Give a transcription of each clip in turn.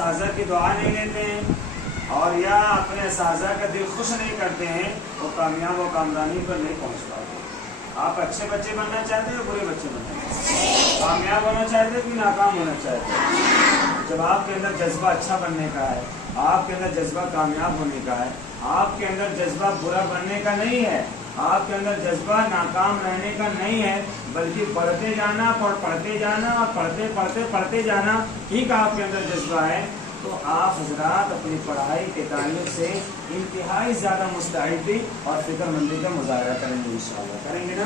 اساتذہ کی دعا نہیں لیتے ہیں اور یا اپنے اساتذہ کا دل خوش نہیں کرتے ہیں وہ کامیاب و کامرانی پر نہیں پہنچ پاتے۔ آپ اچھے بچے بننا چاہتے ہیں یا برے بچے بننا چاہتے ہیں؟ کامیاب ہونا چاہتے ہیں کہ ناکام ہونا چاہتے ہیں؟ جب آپ کے اندر جذبہ اچھا بننے کا ہے، آپ کے اندر جذبہ کامیاب ہونے کا ہے، آپ کے اندر جذبہ برا بننے کا نہیں ہے، آپ کے اندر جذبہ ناکام رہنے کا نہیں ہے، بلکہ پڑھتے جانا پڑھتے جانا اور پڑھتے جانا ہی کا آپ کے اندر جذبہ ہے، تو آپ حضرات اپنی پڑھائی کے تعلق سے انتہائی زیادہ مستعدی اور فکر مندی کا مظاہرہ کریں گے انشاءاللہ۔ کریں گے نا؟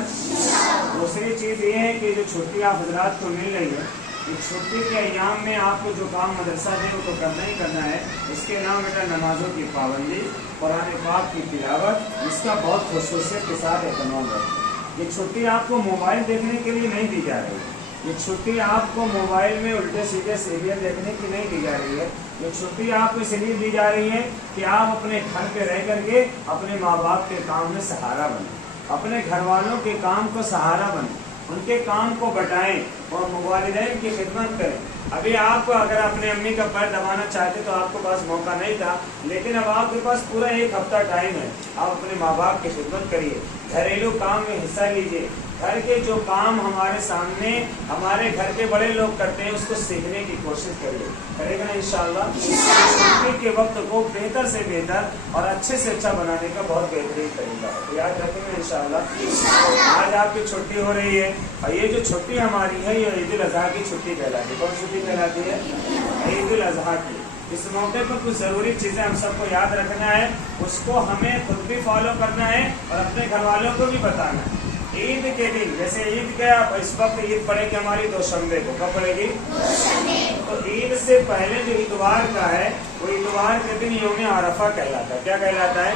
دوسری چیز یہ ہے کہ جو چھٹی آپ حضرات کو مل رہی ہے، اس چھٹی کے ایام میں آپ کو جو کام مدرسہ دے وہ تو کرنا ہی کرنا ہے۔ اس کے نام بیٹا نمازوں کی پابندی، قرآن پاک کی تلاوت، اس کا بہت خصوصیت کے ساتھ اہتمام رکھیں۔ یہ چھٹی آپ کو موبائل دیکھنے کے لیے نہیں دی جا رہی ہے، یہ چھٹی آپ کو موبائل میں الٹے سیدھے سیریل دیکھنے کی نہیں دی جا رہی ہے، یہ چھٹی آپ کو اس لیے دی جا رہی ہے کہ آپ اپنے گھر پہ رہ کر کے اپنے ماں باپ کے کام میں سہارا بنیں، اپنے گھر والوں کے کام کو سہارا بنیں، ان کے کام کو بٹائیں اور والدین کی خدمت کریں۔ ابھی آپ اگر اپنے امی کا پیر دبانا چاہتے تو آپ کے پاس موقع نہیں تھا، لیکن اب آپ کے پاس پورا ایک ہفتہ ٹائم ہے، آپ اپنے ماں باپ کی خدمت کریے، گھریلو کام میں حصہ لیجیے، گھر کے جو کام ہمارے سامنے ہمارے گھر کے بڑے لوگ کرتے ہیں اس کو سیکھنے کی کوشش کریے، کرے گا نا انشاءاللہ؟ چھٹی کے وقت کو بہتر سے بہتر اور اچھے سے اچھا بنانے کا بہت بہترین طریقہ ہے، یاد رکھیں گے انشاءاللہ۔ آج آپ کی چھٹی ہو رہی ہے اور یہ جو چھٹی ہماری ہے یہ عید الاضحیٰ کی چھٹی کہلاتی ہے۔ کون چھٹی کہلاتی ہے؟ عید الاضحیٰ کی۔ اس موقع پر کچھ ضروری چیزیں ہم سب کو یاد رکھنا ہے، اس کو ہمیں خود بھی فالو کرنا ہے اور اپنے گھر والوں کو بھی بتانا ہے۔ عید کے دن، جیسے عید کا اس وقت عید پڑے گی ہماری دوشنبے کو، کب پڑے گی؟ تو عید سے پہلے جو اتوار کا ہے وہ اتوار کے دن یوم عرفہ کہلاتا ہے۔ کیا کہلاتا ہے؟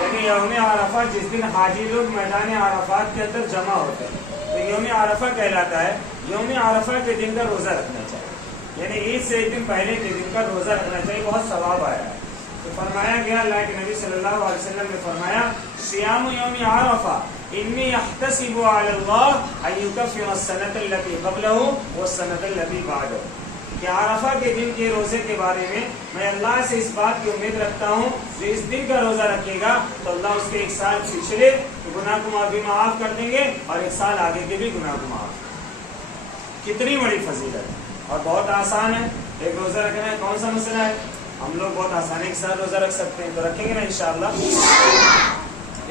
یعنی یوم عرفہ، جس دن حاجی لوگ میدان عرفات کے اندر جمع ہوتے ہیں تو یوم عرفہ کہلاتا ہے۔ یوم عرفہ کے دن کا روزہ رکھنا چاہیے، یعنی عید سے ایک دن پہلے کے دن کا روزہ رکھنا چاہیے، بہت ثواب آیا ہے۔ تو فرمایا گیا، اللہ کے نبی صلی اللہ علیہ وسلم نے فرمایا، صیام یوم عرفہ انی احتسب علی اللہ ان یکفر السنۃ التي قبلہ والسنۃ التي بعدہ، کہ عرفہ کے دن کے روزے کے بارے میں اللہ سے اس بات کی امید رکھتا ہوں جو اس دن کا روزہ رکھے گا تو اللہ اس کے ایک سال پچھلے گناہ کو بھی معاف کر دیں گے اور ایک سال آگے کے بھی گناہ کو معاف۔ کتنی بڑی فضیلت اور بہت آسان ہے۔ ایک روزہ رکھنا ہے، کون سا مسئلہ ہے؟ ہم لوگ بہت آسانی کے ساتھ روزہ رکھ سکتے ہیں، تو رکھیں گے نا انشاءاللہ۔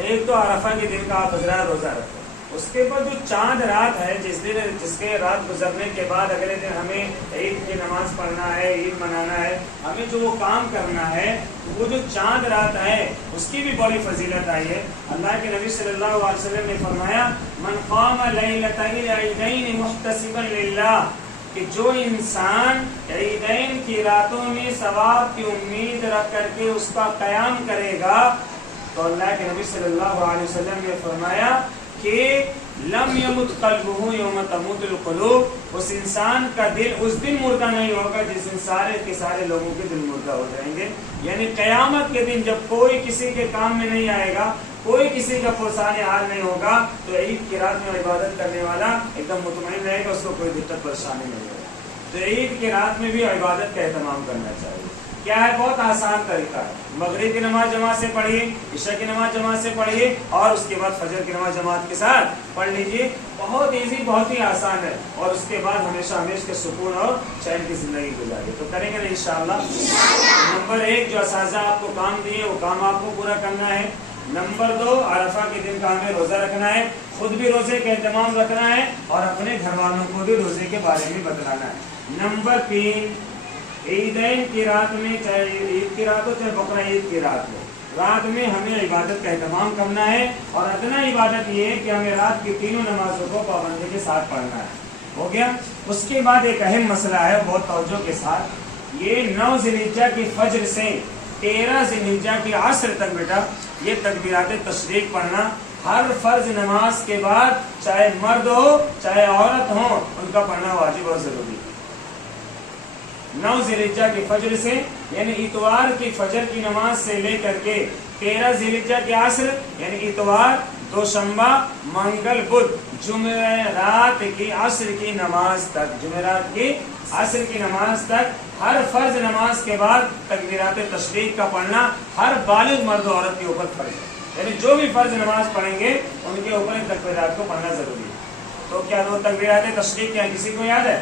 ایک تو عرفہ کے دن کا آپ حضرات روزہ رکھیں، اس کے بعد جو چاند رات ہے، جس کے رات گزرنے کے بعد اگلے دن ہمیں عید کی نماز پڑھنا ہے، عید منانا ہے، ہمیں جو وہ کام کرنا ہے، وہ جو چاند رات ہے اس کی بھی بڑی فضیلت آئی ہے۔ اللہ کے نبی صلی اللہ علیہ وسلم نے فرمایا، من قام لیلتین العیدین محتسبا للہ، کہ جو انسان عیدین کی راتوں میں ثواب کی امید رکھ کر کے اس کا قیام کرے گا تو اللہ کے نبی صلی اللہ علیہ وسلم نے فرمایا کہ لم یمت قلبہ یوم تموت القلوب، اس انسان کا دل اس دن مردہ نہیں ہوگا جس دن سارے کے سارے لوگوں کے دل مردہ ہو جائیں گے۔ یعنی قیامت کے دن جب کوئی کسی کے کام میں نہیں آئے گا، کوئی کسی کا پرسان حال نہیں ہوگا، تو عید کی رات میں عبادت کرنے والا ایک دم مطمئن رہے گا، اس کو کوئی دقت پریشانی نہیں ہوگا۔ تو عید کی رات میں بھی عبادت کا اہتمام کرنا چاہیے۔ کیا ہے؟ بہت آسان طریقہ ہے، مغرب کی نماز جماعت سے پڑھیے، عشاء کی نماز جماعت سے پڑھیے اور اس کے بعد فجر کی نماز جماعت کے ساتھ پڑھ لیجیے، بہت ایزی، بہت ہی آسان ہے، اور اس کے بعد ہمیشہ ہمیشہ کے سکون اور چین کی زندگی گزاریے۔ تو کریں گے نا انشاءاللہ؟ نمبر 1 جو اساتذہ آپ کو کام دیے وہ کام آپ کو پورا کرنا ہے۔ نمبر 2 عرفہ کے دن کا ہمیں روزہ رکھنا ہے، خود بھی روزے کا اہتمام رکھنا ہے اور اپنے گھر والوں کو بھی روزے کے بارے میں بتلانا ہے۔ نمبر 3 عیدین کی رات میں، چاہے عید کی رات ہو چاہے بقرہ عید کی رات ہو، رات میں ہمیں عبادت کا اہتمام کرنا ہے، اور ادنا عبادت یہ ہے کہ ہمیں رات کی تینوں نمازوں کو پابندی کے ساتھ پڑھنا ہے۔ ہو گیا؟ اس کے بعد ایک اہم مسئلہ ہے، بہت توجہ کے ساتھ، یہ 9 ذی الحجہ کی فجر سے 13 ذی الحجہ کی عصر تک بیٹا یہ تکبیرات تشریق پڑھنا، ہر فرض نماز کے بعد چاہے مرد ہو چاہے عورت ہو ان کا پڑھنا واجب اور ضروری ہے۔ 9 ذی الحجہ کی فجر سے، یعنی اتوار کی فجر کی نماز سے لے کر کے 13 ذی الحجہ کے عصر، یعنی اتوار، دوشنبہ، منگل، بدھ، جمعرات کی عصر کی نماز تک، جمعرات کی عصر کی نماز تک ہر فرض نماز کے بعد تکبیرات تشریق کا پڑھنا ہر بالغ مرد و عورت کے اوپر فرض ہے. یعنی جو بھی فرض نماز پڑھیں گے ان کے اوپر ان تکبیرات کو پڑھنا ضروری ہے. تو کیا دو تکبیرات تشریق کیا کسی کو یاد ہے؟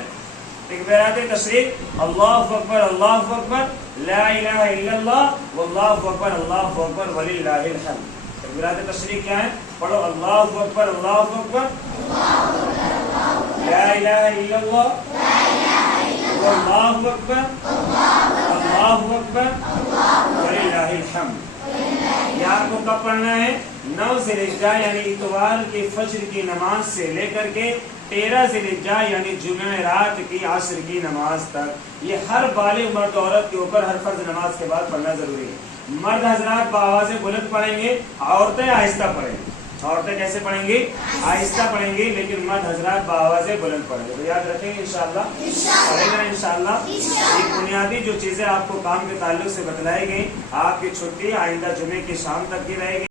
تکبیرات تشریق اللہ اکبر لا الہ الا اللہ واللہ اکبر وللہ الحمد. تکبیرات تشریق کیا ہے؟ پڑھو اللہ اکبر لا الہ الا اللہ واللہ اکبر وللہ الحمد. یہ آپ کو کب پڑھنا ہے؟ 9 ذی الحجہ یعنی اتوار کی فجر کی نماز سے لے کر کے 13 ذی الحجہ یعنی جمعرات کی عصر کی نماز تک. یہ ہر بالغ مرد عورت کے اوپر ہر فرض نماز کے بعد پڑھنا ضروری ہے. مرد حضرات بآواز بلند پڑھیں گے، عورتیں آہستہ پڑھیں گی. عورتیں کیسے پڑھیں گی؟ آہستہ پڑھیں گی، لیکن مرد حضرات بآواز بلند پڑھیں گے. تو یاد رکھیں گے انشاءاللہ، پڑھیں گے انشاءاللہ. یہ بنیادی جو چیزیں آپ کو کام کے تعلق سے بتلائی گئی، آپ کی چھٹی آئندہ جمعے کی شام تک کی رہے گی.